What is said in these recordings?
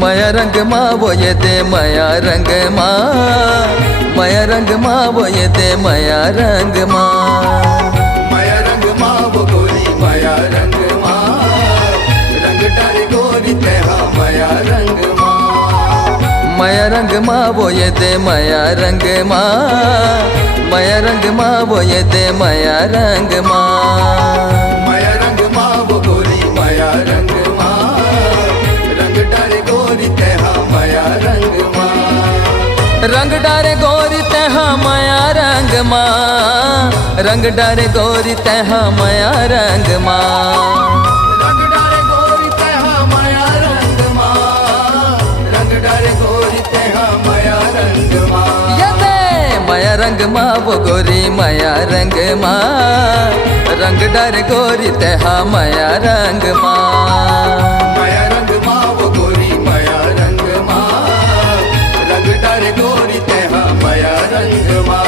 माया रंग मा वो ये दे माया रंग मा, माया रंग मा वो ये दे माया रंग मा, माया रंग मा वो गोरी माया रंग मा, रंग डारे गोरी तेहा माया रंग मा, माया रंग मा वो ये दे माया रंग मा, माया रंग मा वो ये दे माया रंग मा, माया रंग मा वो गोरी माया रंग मा, रंग डारे गोरी तेहा माया रंग मा, रंग डारे गोरी तेहा माया रंग मा, रंग डारे गोरी तेहा माया रंग मा, रंग डारे गोरी तेहा माया रंग मा, रंग डारे गोरी तेहा माया रंग मा, ये दे माया रंग मा वो गोरी माया रंग मा, रंग डारे गोरी तेहा माया रंग मा, माया रंग मा वो गोरी माया रंग मा, रंग डारे गोरी तेहा माया रंग मा,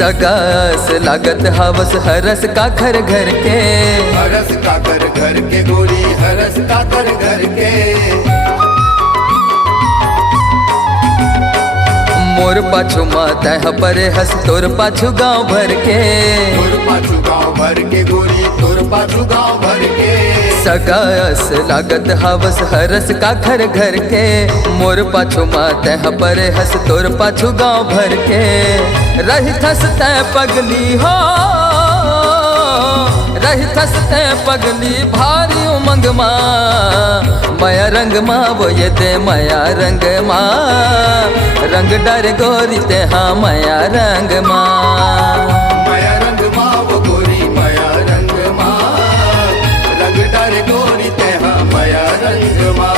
सगास लागत हवस हरस का घर घर के, हरस का कर घर के गोरी हरस का कर घर के, मोर पाछू माता है परे हंस तोर पाछू गाँव भर के, तोर पाछू गाँव भर के गोरी तोर पाछू गाँव भर के, सगास लागत हवस हरस का घर घर के, मोर पाछू माता है परे हंस तोर पाछू गाँव भर के, रही थस तय पगली हो, रही थस तय पगली भारी उमंग मा, माया रंग मा वो ये दे माया रंग मा, रंग डर गोरी ते हाँ माया रंग मा, माया रंग मा वो गोरी माया रंग मा, रंग डारे गोरी तेहा माया रंग मा,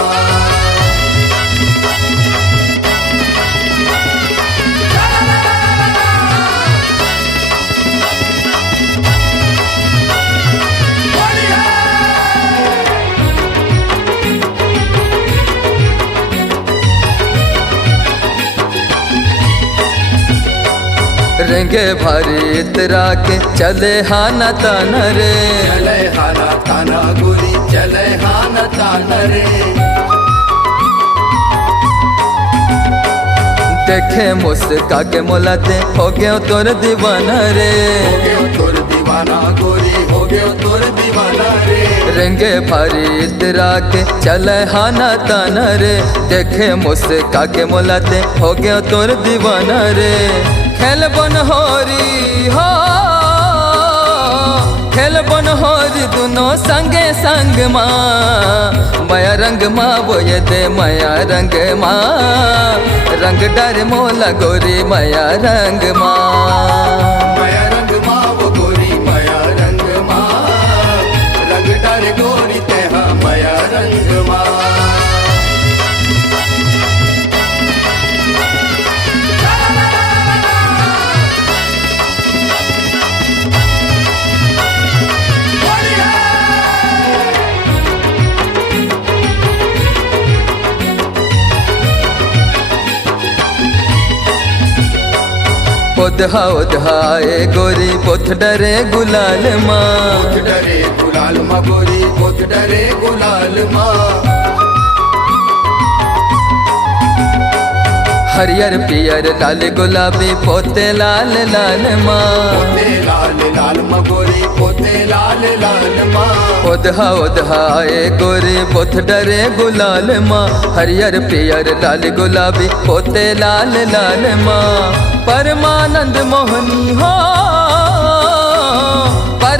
रेंगे भारी इतरा के चले हाना ताना रे, चले हाना ताना गोरी चले हाना ताना रे, देखे मुस्का के मोलाते हो गयो तोर दीवाना रे, हो गयो तोर दीवाना गोरी हो गयो तोर दीवाना रे, रेंगे भारी इतरा के चले हाना ताना रे, देखे मुस्का के मोलाते हो गयो तोर दीवाना रे, खेल बन होरी हो, खेल बन होरी दोनों संगे संग मा, माया रंग मा वो ये दे माया रंग मा, रंग डर मोला गोरी माया रंग मा, माया रंग मा वो गोरी माया रंग मा, रंग डारे गोरी तेहा माया रंग मा, उदहा उदहा ए गोरी पोथ डरे गुलाल माँ, पोथ डरे गुलाल मा गोरी पोथ डरे गुलाल मा, हरियर पियर लाल गुलाबी पोते लाल लाल माँ, पोते लाल लाल मा गोरी पोते लाल लाल मा, उदहा उदहा ए गोरी पोथ डरे गुलाल माँ, हरियर पियर लाल गुलाबी पोते लाल लाल माँ, परमानंद मोहनी हो,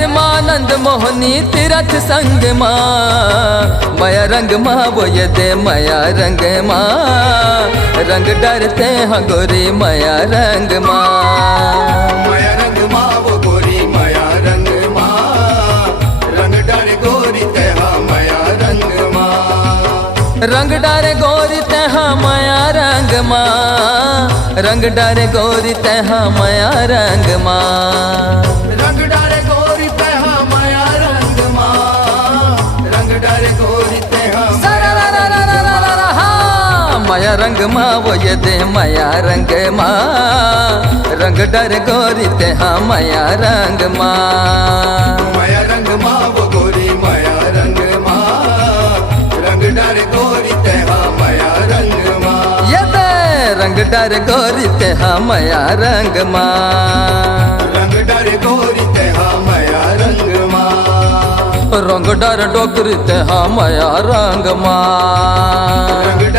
परमानंद मोहनी तीरथ संग माँ माया रंग माँ वो ये दे माया रंग माँ रंग डरते हैं गोरी माया रंग माँ माया रंग माँ वो गोरी माया रंग माँ रंग डर गोरी तेहा माया रंग माँ रंग डारे गोरी तेहा माया रंग माँ रंग डारे गोरी तेहा माया रंग माँ रंग डारे गोरी तेहा माया रंग माँ रंग डारे गोरी तेहा माया रंग माँ वो ये दे माया रंग माँ रंग डर गोरी तेहा माया रंग माँ माया रंग माँ वो गोरी माया रंग माँ रंग डर गोरी तेहा माया रंग माँ ये दे रंग डर गोरी तेहा माया रंग माँ रंग डर गोरी तेहा माया रंग माँ रंग डर डोकरी तेहा माया रंग माँ रंग